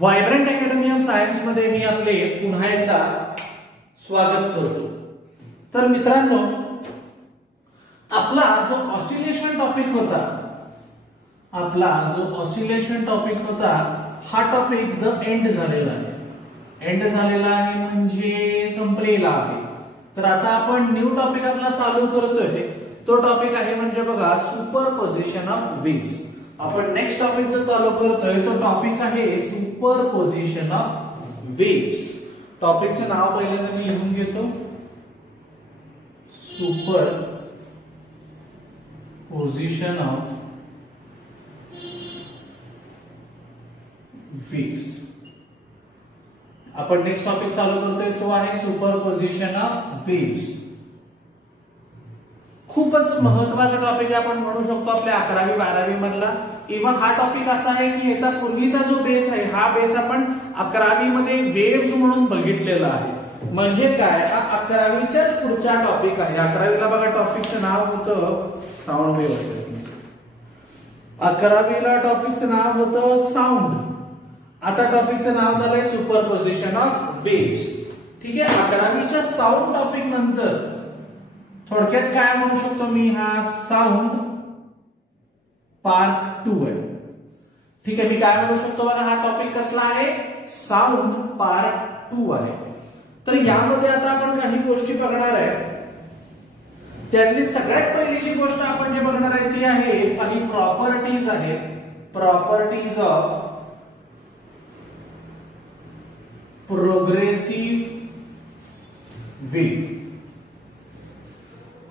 Vibrant academy of science मध्ये मी आपले पुन्हा एकदा स्वागत करतो। तर मित्रांनो, आपला जो ऑसिलेशन टॉपिक होता हा टॉपिक द एंड झालेला आहे म्हणजे संपलेला आहे। तर आता आपण न्यू टॉपिक आपला चालू करतोय, तो टॉपिक आहे म्हणजे बघा सुपरपोजिशन ऑफ वेव्स। आपण नेक्स्ट टॉपिक जो चालू करतोय तो टॉपिक आहे सुपरपोजिशन ऑफ वेव्स। टॉपिकचं नाव पहिल्यांदा मी लिहून घेतो, सुपरपोजिशन ऑफ वेव्स। आपण नेक्स्ट टॉपिक चालू करतोय तो आहे सुपरपोजिशन ऑफ वेव्स। खूपच महत्त्वाचा टॉपिक आपण म्हणू शकतो आपल्या 11वी 12वी मधला। इव्हन हा टॉपिक असा आहे की याचा पूर्वीचा जो बेस आहे हा बेस आपण 11वी मध्ये वेव्स म्हणून बघितलेला आहे। म्हणजे काय, हा 11वीच्याच पुढचा टॉपिक आहे। 11वीला बघा टॉपिकचं नाव होतं साऊंड वेव्ह असेल, 11वीला टॉपिकचं नाव होतं साऊंड। आता टॉपिकचं नाव झालंय सुपरपोजिशन ऑफ वेव्स। ठीक आहे, 11वीच्या साऊंड टॉपिक नंतर थोडक्यात काय म्हणू शकतो मी, हा साऊंड पार्ट 2 आहे। ठीक आहे, मी काय म्हणू शकतो बघा, हा टॉपिक कसला आहे, साऊंड पार्ट 2 आहे। तर यामध्ये आता आपण काही गोष्टी बघणार आहे। त्यातली सगळ्यात पहिलीची गोष्ट आपण जे बघणार आहे ती आहे काही प्रॉपर्टीज आहेत, प्रॉपर्टीज ऑफ प्रोग्रेसिव्ह वेव्ह।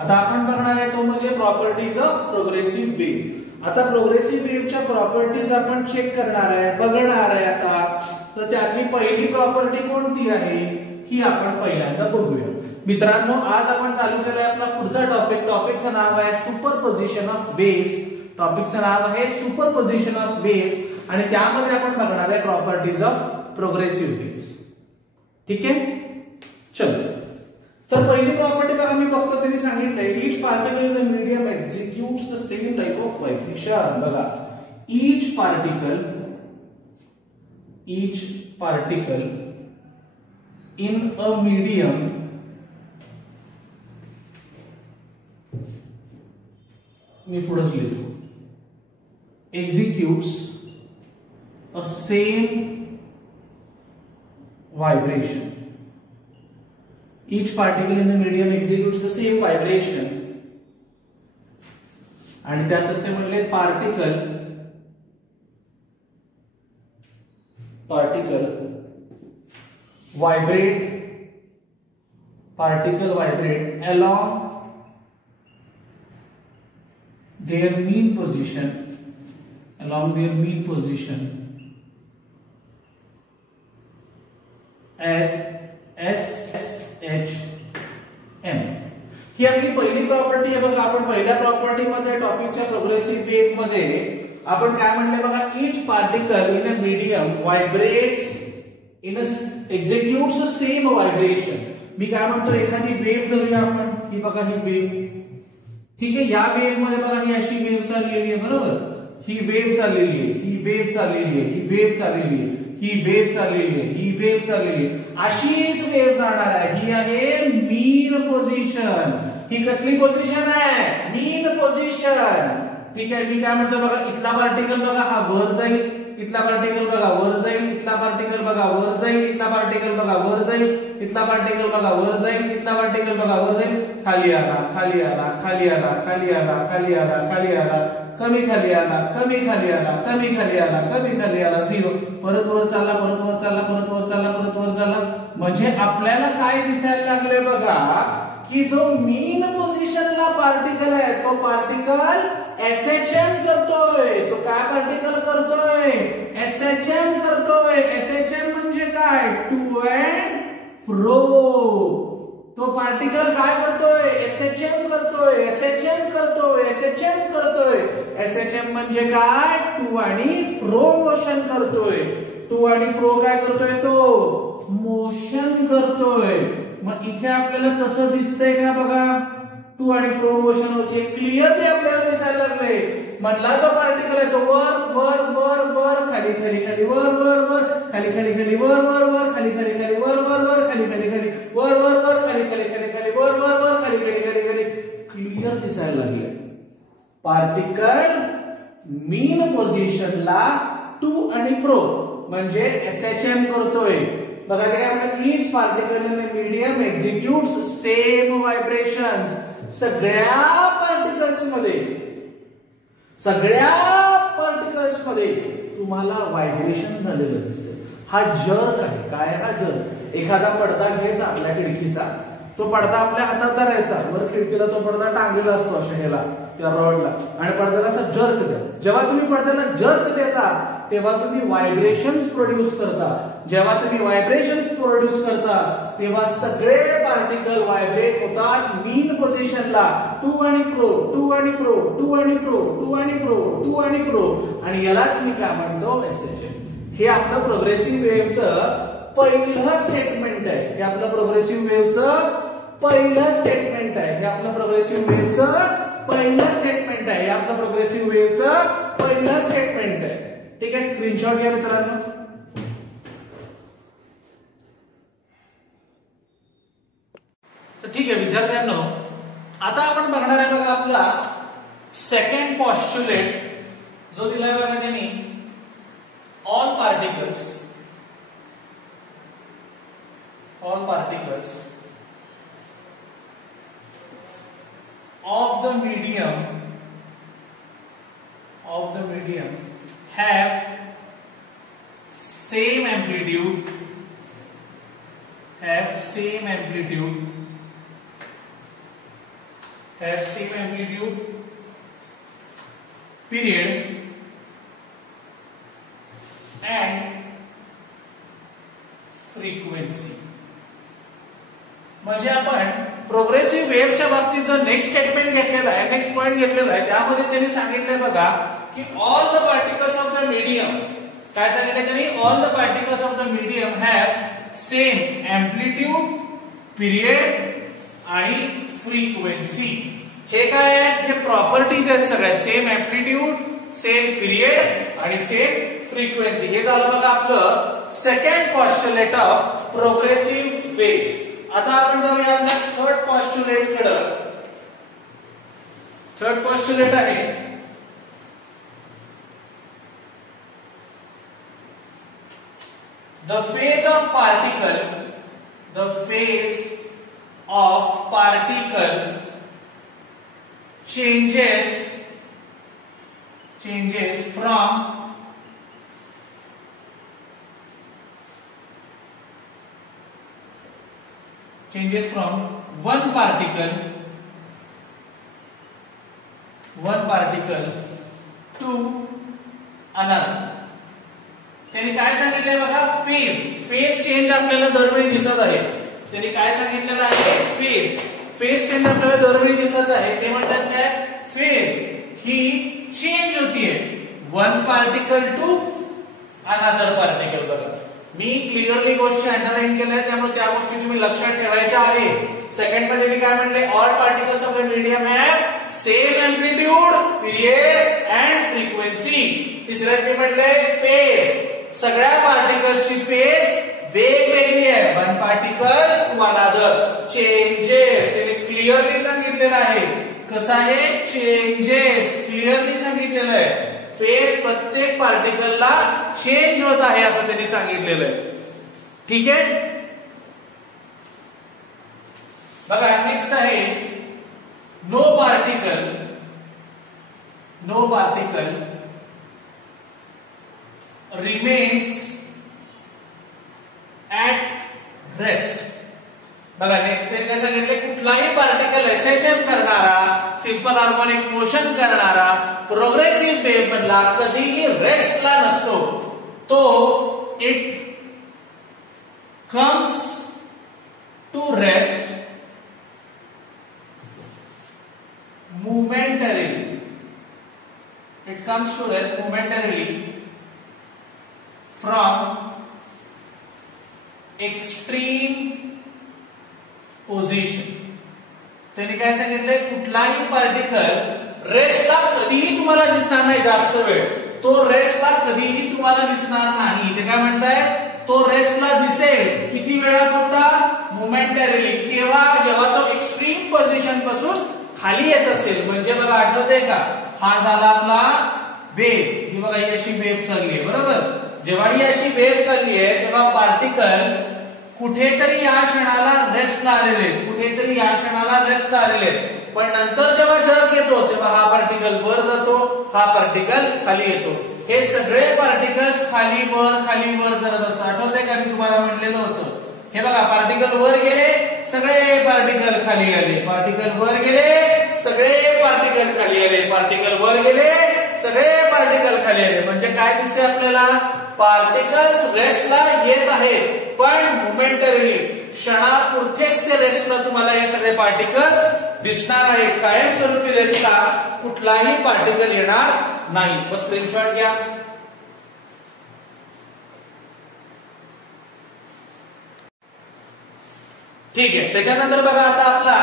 आता आपण बघणार आहे तो म्हणजे प्रॉपर्टीज ऑफ प्रोग्रेसिव्ह वेव्ह। आता प्रोग्रेसिव्ह वेव्हच्या प्रॉपर्टीज आपण चेक करणार आहे, बघणार आहे आता। तर त्यातली पहिली प्रॉपर्टी कोणती आहे ही आपण पहिल्यांदा बघूया। मित्रांनो, आज आपण चालू केलाय आपला पुढचा टॉपिक। टॉपिकचं नाव आहे सुपरपोजिशन ऑफ वेव्स। टॉपिकचं नाव आहे सुपरपोजिशन ऑफ वेव्स आणि त्यामध्ये आपण बघणार आहे प्रॉपर्टीज ऑफ प्रोग्रेसिव्ह वेव्स। ठीक आहे, चलो। तर पहिली प्रॉपर्टी बघा, मी फक्त त्यांनी सांगितलंय each particle in the medium executes the same type of vibration. बघा, each particle in a medium मी पुढेच लिहितो, executes a same vibration. Each particle in the medium executes the same vibration. आणि त्यातच ते म्हणले particle vibrate along their mean position as SHM। ही आपली पहिली प्रॉपर्टी आहे बघा। आपण पहिल्या प्रॉपर्टी मध्ये टॉपिकच्या प्रोग्रेसिव्ह वेव्ह मध्ये आपण काय म्हणले बघा, each particle in a medium vibrates executes the same vibration. मी काय म्हणतो, एखादी वेव्ह धरूया आपण, ही बघा ही वेव्ह। ठीक आहे, या वेव्ह मध्ये बघा ही अशी वेव्ह चाललेली आहे, बरोबर। ही वेव्ह चाललेली आहे, ही वेव्ह चाललेली आहे, ही वेव्ह चाललेली आहे, ही वेव्ह चाललेली आहे, ही वेव्ह चाललेली आहे, अशीच वेव्ह जाणार आहे। ही आहे मीन पोझिशन। ही कसली पोझिशन आहे, मीन पोझिशन। ठीक आहे, मी काय म्हणतो बघा, इथला पार्टिकल बघा हा वर जाईल, इथला पार्टिकल बघा वर जाईल, इथला पार्टिकल बघा वर जाईल, इथला पार्टिकल बघा वर जाईल, इथला पार्टिकल बघा वर जाईल, इथला पार्टिकल बघा वर जाईल, खाली आला, खाली आला, खाली आला, खाली आला, खाली आला, खाली आला, कमी खाली आला, कमी खाली आला, कमी खाली आला, कमी खाली आला, 0, परत वर चालला, परत वर चालला, परत वर चालला, परत वर चालला। म्हणजे आपल्याला काय दिसायला लागले बघा, की जो मीन पोझिशनला पार्टिकल आहे तो पार्टिकल SHM करतोय। तो काय पार्टिकल करतोय, SHM करतोय। SHM म्हणजे काय, टू अँड फ्रो। तो पार्टिकल काय करतोय, SHM करतोय, SHM करतोय, SHM करतोय। SHM म्हणजे काय, टू आणि फ्रो मोशन करतोय। टू आणि फ्रो काय करतोय, तो मोशन करतोय। मग इथे आपल्याला तसं दिसतंय का बघा, टू आणि फ्रो मोशन होते, क्लिअरली आपल्याला दिसायला लागले। मधला जो पार्टिकल आहे तो वर वर वर वर खाली खाली खाली वर वर वर खाली खाली खाली वर वर वर खाली खाली खाली वर वर वर खाली खाली खाली वर वर वर खाली खाली खाली खाली वर वर वर खाली खाली खाली खाली क्लिअर दिसायला लागले. पार्टिकल मीन पोझिशनला टू आणि फ्रो म्हणजे एसएचएम करतोय. बघा काय म्हणतात, each particle in the medium executes same vibrations. सगळ्या पार्टिकल्स मध्ये तुम्हाला व्हायब्रेशन झालेलं दिसतं. हा जर्क आहे. काय हा जर्क? एखादा पडदा घ्यायचा आपल्या खिडकीचा, तो पडदा आपल्या हातात धरायचा, वर खिडकीला तो पडदा टांगलेला असतो अशा ह्याला त्या रॉडला, आणि पडद्याला असा जर्क द्या. जेव्हा तुम्ही पडद्याला जर्क देता तेव्हा तुम्ही व्हायब्रेशन्स प्रोड्यूस करता. जेव्हा तुम्ही व्हायब्रेशन्स प्रोड्यूस करता तेव्हा सगळे पार्टिकल व्हायब्रेट होतात मीन पोझिशनला टू आणि फ्रो टू आणि फ्रो टू आणि फ्रो टू आणि फ्रो टू आणि फ्रो. आणि यालाच मी काय म्हणतो, एसएचएम. हे आपलं प्रोग्रेसिव्ह वेव्हचं पहिलं स्टेटमेंट आहे. हे आपलं प्रोग्रेसिव्ह वेव्हचं पहिलं स्टेटमेंट आहे. हे आपलं प्रोग्रेसिव्ह वेव्हचं पहिलं स्टेटमेंट आहे. हे आपलं प्रोग्रेसिव्ह वेव्हचं पहिलं स्टेटमेंट आहे. ठीक आहे, स्क्रीनशॉट घ्या मित्रांनो. तर ठीक आहे विद्यार्थ्यांनो, आता आपण बघणार आहे बघा आपला सेकंड पॉस्ट्युलेट जो दिलाय बघा त्यांनी, all particles of the medium have same amplitude period and frequency. म्हणजे आपण प्रोग्रेसिव्ह वेव्हच्या बाबतीत जो नेक्स्ट स्टेटमेंट घेतलेला आहे, नेक्स्ट पॉइंट घेतलेला आहे, त्यामध्ये त्यांनी सांगितले बघा की all the particles of the medium, काय सांगितलं त्यांनी, all the particles of the medium have same amplitude, period आणि फ्रिक्वेन्सी. हे काय आहे, हे प्रॉपर्टीज आहेत सगळ्या. सेम एम्प्लिट्यूड, सेम पिरियड आणि सेम फ्रिक्वेन्सी. हे झालं बघा आपलं सेकंड पॉस्ट्युलेट ऑफ प्रोग्रेसिव्ह वेव्स. आता आपण जाऊया आपल्या थर्ड पॉस्ट्युलेट कडे. थर्ड पॉस्ट्युलेट आहे the phase of particle changes from one particle to another. त्यांनी काय सांगितलंय बघा, फेज चेंज आपल्याला दरवेळी दिसत आहे. त्यांनी काय सांगितलेलं आहे, फेज चेंज आपल्याला दरवेळी दिसत आहे. ते म्हणतात काय, फेज ही चेंज होतीये one particle to another particle. बघा मी क्लिअरली गोष्टी अंडरलाईन केल्या, त्यामुळे त्या गोष्टी तुम्ही लक्षात ठेवायच्या आहे. सेकंड मध्ये मी काय म्हणले, all particles of the medium have same amplitude, period and frequency. तिसऱ्यात मी म्हणले फेज, सगळ्या पार्टिकल्सची फेज वेगवेगळी आहे. One particle to another. Changes त्यांनी क्लिअरली सांगितलेलं आहे. कसं आहे, चेंजेस क्लिअरली सांगितलेलं आहे. फेज प्रत्येक पार्टिकलला चेंज होत आहे असं त्यांनी सांगितलेलं आहे. ठीक आहे, बघा नेक्स्ट आहे no particle remains at rest. बघा नेक्स्ट त्यांनी काय सांगितलं, कुठलाही पार्टिकल एसएचएम करणारा, सिंपल हार्मोनिक मोशन करणारा प्रोग्रेसिव्ह वेव्ह मधला कधीही रेस्टला नसतो. तो it comes to rest momentarily from extreme position. त्यांनी काय सांगितलंय, कुठलाही पार्टिकल रेस्टला कधीही तुम्हाला दिसणार नाही जास्त वेळ, तो रेस्टला कधीही तुम्हाला दिसणार नाही. ते काय म्हणतायत, तो रेस्टला दिसेल किती वेळापुरता, मोमेंटरीली. केव्हा, जेव्हा तो एक्स्ट्रीम पोझिशन पासून खाली येत असेल. म्हणजे बघा आठवतंय का, हा झाला आपला वेव्ह. ही बघा ही अशी वेव्ह चालली आहे बरोबर. जेव्हा ही अशी वेव्ह चालली आहे तेव्हा पार्टिकल कुठेतरी या क्षणाला रेस्टला आलेले आहेत, कुठेतरी या क्षणाला रेस्टला आलेले आहेत. पण नंतर जेव्हा जर्क येतो तेव्हा हा पार्टिकल वर जातो, हा पार्टिकल खाली येतो. हे सगळे पार्टिकल्स खाली वर करत असतात. आठवतंय का मी तुम्हाला म्हटलेलं होतं. हे बघा पार्टिकल वर गेले, सगळे पार्टिकल खाली आले, पार्टिकल वर गेले, सगळे पार्टिकल खाली आले, पार्टिकल वर गेले, सगळे पार्टिकल खाली आले. म्हणजे काय दिसते आपल्याला, पार्टिकल्स रेस्टला येत आहेत पण मोमेंटरीली, क्षणापुरतेच ते रेस्टला तुम्हाला हे सगळे पार्टिकल्स दिसणार आहेत. कायमस्वरूपी रेस्टला कुठलाही पार्टिकल येणार नाही. बस स्क्रीनशॉट घ्या. ठीक आहे. त्याच्यानंतर बघा आता आपला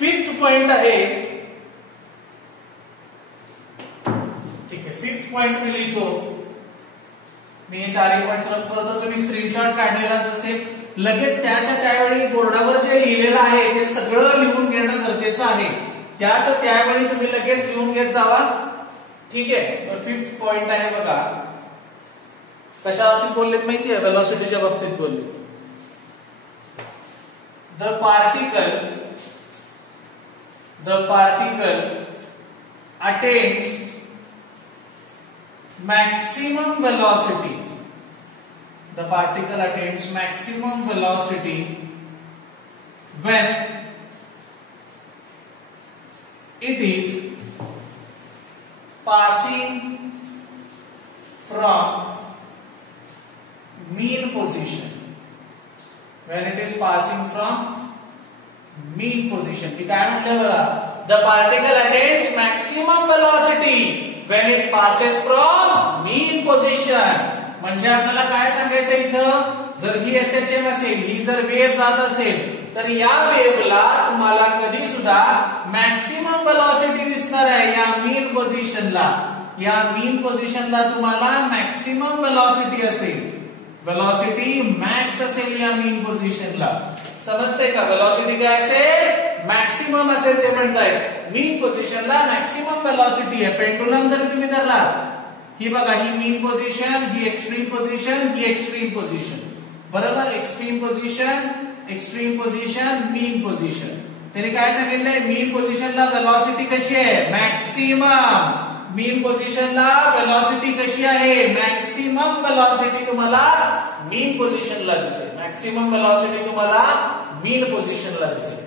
5th पॉइंट आहे. ठीक आहे, 5th पॉइंट मी लिहितो. मी हे 4 पॉइंट रद्द करतो. तुम्ही स्क्रीनशॉट काढलेलाच असेल. लगेच त्याच्या त्यावेळी बोर्डावर जे लिहिलेलं आहे ते सगळं लिहून घेणं गरजेचं आहे. त्यावेळी तुम्ही लगेच लिहून घेत जावा. ठीक आहे. 5th पॉइंट आहे बघा. कशा बाबतीत बोललेत माहिती आहे, वेलोसिटीच्या बाबतीत बोलले. The particle attains maximum velocity. The particle attains maximum velocity when it is passing from mean position. When it is passing from mean position. ती काय म्हटलं बघा, the particle attains maximum velocity when it passes from mean position. म्हणजे आपल्याला काय सांगायचं इथं, जर ही SHM असेल, ही जर वेव्ह जात असेल तर या वेव्हला तुम्हाला कधी सुद्धा मॅक्सिमम वेलोसिटी दिसणार आहे या मीन पोझिशनला. या मीन पोझिशनला तुम्हाला मॅक्सिमम वेलोसिटी असेल, वेलोसिटी मॅक्स असेल या मीन पोझिशनला. समजतंय का, वेलोसिटी काय असेल, मॅक्सिमम असेल. ते म्हणतायत मीन पोझिशनला मॅक्सिमम वेलोसिटी आहे. पेंडुलम जर तुम्ही धरला, ही बघा, ही मीन पोझिशन, ही एक्स्ट्रीम पोझिशन, ही एक्स्ट्रीम पोझिशन बरोबर. एक्स्ट्रीम पोझिशन, एक्स्ट्रीम पोझिशन, मीन पोझिशन. त्याने काय सांगितलंय, मीन पोझिशनला वेलोसिटी कशी आहे, मॅक्सिमम. मीन पोझिशनला वेलोसिटी कशी आहे, मॅक्सिमम वेलोसिटी तुम्हाला मीन पोझिशनला दिसेल. मॅक्सिमम वेलोसिटी तुम्हाला मीन पोझिशनला दिसेल.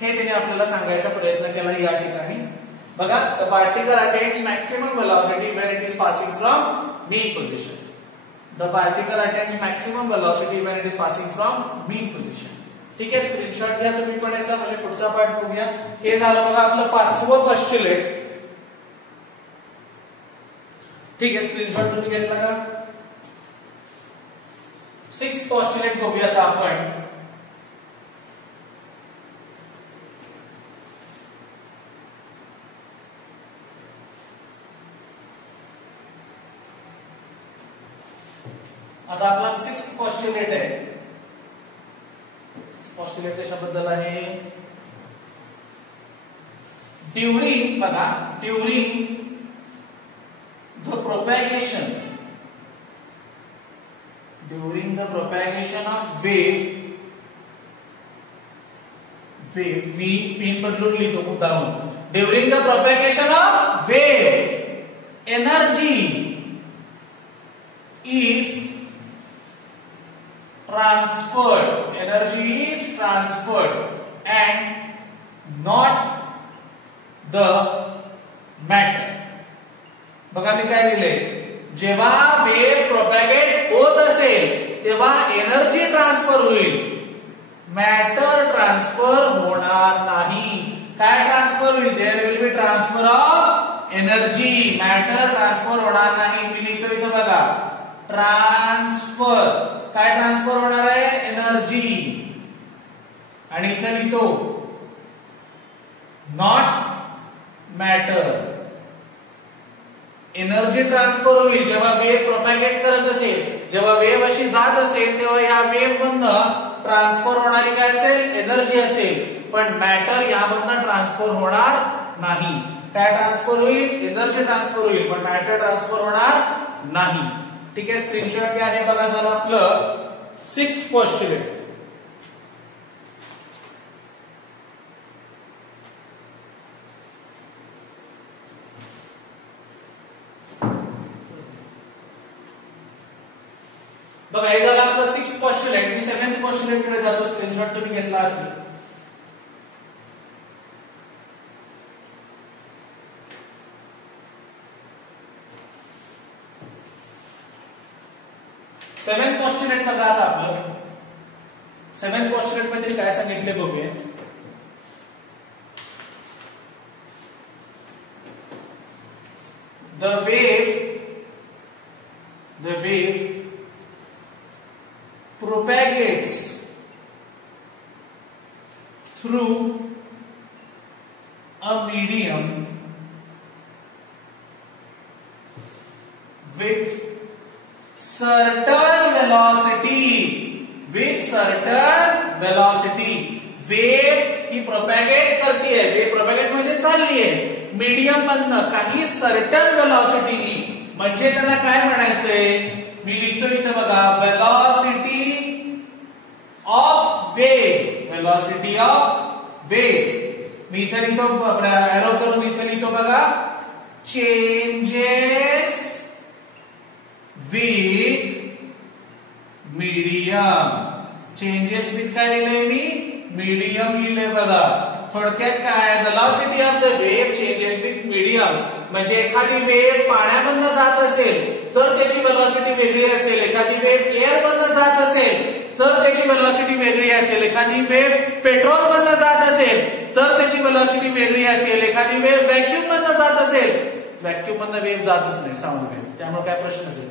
हे त्याने आपल्याला सांगायचा प्रयत्न केला या ठिकाणी. बघा, the particle attains maximum velocity when it is passing from mean position. The particle attains maximum velocity when it is passing from mean position. ठीक आहे, स्क्रीनशॉट घ्या तुम्ही पण याचा, म्हणजे पुढचा पार्ट बघूया. हे झालं बघा आपलं 5वं पोस्ट्युलेट. ठीक आहे, स्क्रीनशॉट तुम्ही घेतला का. 6th पोस्ट्युलेट बघूया आता आपण. आता आपला 6th पोस्ट्युलेट आहे. पोस्ट्युलेट कशाबद्दल आहे, ड्युरिंग, बघा, during the propagation of wave, me pin बदलून लिहितो मुद्दामून. During the propagation of wave energy is transferred, energy is transferred and not the matter. बघा मी काय लिहिलंय, जेव्हा वेव्ह प्रोपॅगेट होत असेल तेव्हा एनर्जी ट्रान्सफर होईल, मॅटर ट्रान्सफर होणार नाही. काय ट्रान्सफर होईल, there will be transfer of energy, matter transfer होणार नाही. मी लिहितो इथं बघा, ट्रान्सफर, काय ट्रान्सफर होणार आहे, एनर्जी. आणि इथं लिहितो नॉट मॅटर. एनर्जी ट्रान्सफर होईल जेव्हा वेव्ह प्रोपॅगेट करत असेल, जेव्हा वेव्ह अशी जात असेल तेव्हा या वेव्ह मधनं ट्रान्सफर होणारी काय असेल, एनर्जी असेल. पण मॅटर यामधनं ट्रान्सफर होणार नाही. काय ट्रान्सफर होईल, एनर्जी ट्रान्सफर होईल, पण मॅटर ट्रान्सफर होणार नाही. ठीक आहे, स्क्रीनशॉट घ्या. हे बघा झालं आपलं 6th पोस्टुलेट. बघा हे झालं आपलं 6th पोस्टुलेट. मी 7th पोस्टुलेट कडे जातो. स्क्रीनशॉट तुम्ही घेतला असेल. सेव्हन्थ पोस्टुलेट बघा आता आपलं. 7th पोस्टुलेट मध्ये काय सांगितले बघूया. The wave propagates through a medium with certain velocity. Wave ही प्रोपॅगेट करतीये. वेव प्रोपॅगेट म्हणजे चालली आहे मीडियम मधनं काही सर्टन वेलॉसिटीनी. म्हणजे त्याला काय म्हणायचंय, मी लिहितो इथे बघा, velocity of wave. Velocity of wave मी इथे लिहितो, एरो करून इथे लिहितो बघा, changes with medium. Changes with काय लिहिलंय मी, मीडियम लिहिलंय बघा. थोडक्यात काय, velocity of the wave changes with medium. म्हणजे एखादी वेव्ह पाण्यामधनं जात असेल तर त्याची वेलॉसिटी वेगळी असेल. एखादी वेव्ह एअर मधनं जात असेल तर त्याची वेलॉसिटी वेगळी असेल. एखादी वेव्ह पेट्रोल मधनं जात असेल तर त्याची वेलॉसिटी वेगळी असेल. एखादी वेव्ह व्हॅक्यूम मधनं जात असेल, व्हॅक्यूम मधनं वेव्ह जातच नाही साऊंड वेव्ह, त्यामुळे काय प्रश्न असेल.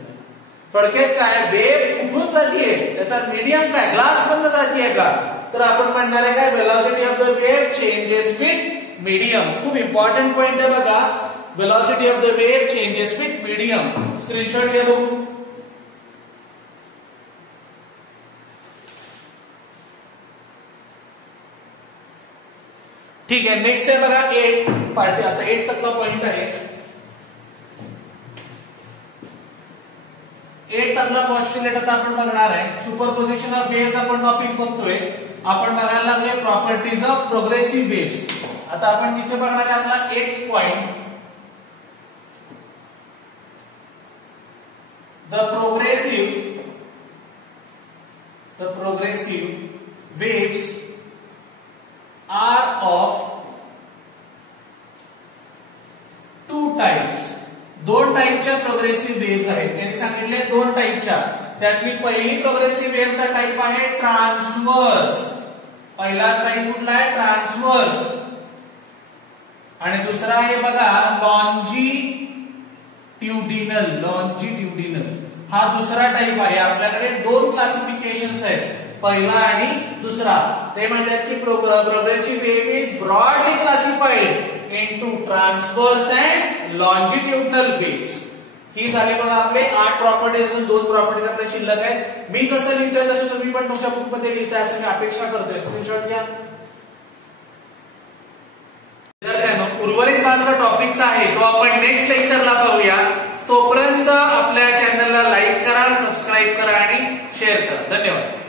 थोडक्यात काय, वेव्ह कुठून जातीये, त्याचा मीडियम काय, ग्लास मधनं जातीये का, तर आपण म्हणणार आहे काय, velocity of the wave changes with medium. खूप इम्पॉर्टंट पॉइंट आहे बघा, velocity of the wave changes with medium. Screenshot घ्या बघू. ठीक आहे, नेक्स्ट आहे बघा 8 पार्टी. आता 8 तकला पॉइंट आहे. 8 तकला पोस्टुलेट आता आपण बघणार आहे. सुपरपोजिशन ऑफ वेव्हज आपण टॉपिक बघतोय. आपण बघायला लागले प्रॉपर्टीज ऑफ प्रोग्रेसिव्ह वेव्हज. आता आपण तिथे बघणार आहे आपला 8th point, the progressive waves are of 2 types. 2 टाइपच्या प्रोग्रेसिव्ह वेव्हज आहेत. त्यांनी सांगितले 2 टाइपच्या. त्यातली पहिली प्रोग्रेसिव्ह वेव्हचा टाइप आहे ट्रान्सवर्स. पहिला टाइप कुठला आहे, ट्रान्सवर्स. आणि दुसरा आहे बघा लॉन्जिट्युडिनल. हा दुसरा टाइप आहे. आपल्याकडे 2 क्लासिफिकेशन्स आहेत, पहिला आणि दुसरा. ते म्हणतात की progressive wave is broadly classified into transverse and longitudinal waves. ही झाली बघा आपले 8 प्रॉपर्टीज. 2 प्रॉपर्टीज आपल्या शिल्लक आहेत. मी जसं लिहितोय तसं तुम्ही पण तुमच्या बुक मध्ये लिहिताय असं मी अपेक्षा करतोय. स्क्रीनशॉट घ्या. उर्वरित भागचा टॉपिकचा आहे तो आपण नेक्स्ट लेक्चरला पाहूया. तोपर्यंत आपल्या चॅनलला लाईक करा, सबस्क्राईब करा आणि शेअर करा. धन्यवाद.